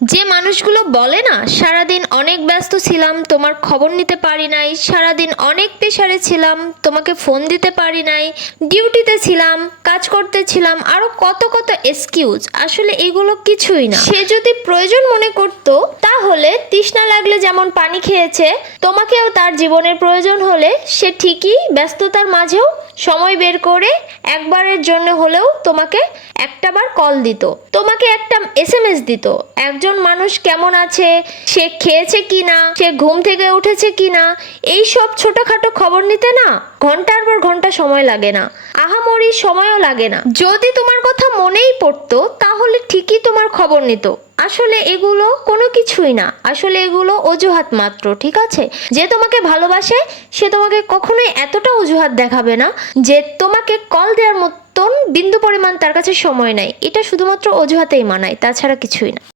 যে মানুষগুলো বলে না সারাদিন অনেক ব্যস্ত ছিলাম তোমার খবর নিতে পারি নাই, সারাদিন অনেক প্রেশারে ছিলাম তোমাকে ফোন দিতে পারি নাই, ডিউটিতে ছিলাম, কাজ করতে ছিলাম, আরো কত কত এক্সকিউজ, আসলে এগুলো কিছুই না। সে যদি প্রয়োজন মনে করতো তাহলে তৃষ্ণা লাগলে যেমন পানি খেয়েছে, তোমাকেও তার জীবনের প্রয়োজন হলে সে ঠিকই ব্যস্ততার মাঝেও সময় বের করে একবারের জন্য হলেও তোমাকে একটাবার কল দিত, তোমাকে একটা এসএমএস দিত। একজন মানুষ কেমন আছে, সে খেয়েছে কিনা, সে ঘুম থেকে উঠেছে কিনা, এই সব ছোটখাটো খবর নিতে না ঘন্টার পর ঘন্টা সময় লাগে না, আহামরি সময়ও লাগে না। যদি তোমার কথা মনেই পড়তো তাহলে ঠিকই তোমার খবর নিত। আসলে এগুলো কোনো কিছুই না, আসলে এগুলো অজুহাত মাত্র, ঠিক আছে? যে তোমাকে ভালোবাসে সে তোমাকে কখনোই এতটা অজুহাত দেখাবে না যে তোমাকে কল দেওয়ার মতন বিন্দু পরিমাণ তার কাছে সময় নাই। এটা শুধুমাত্র অজুহাতেই মানায়, তাছাড়া কিছুই না।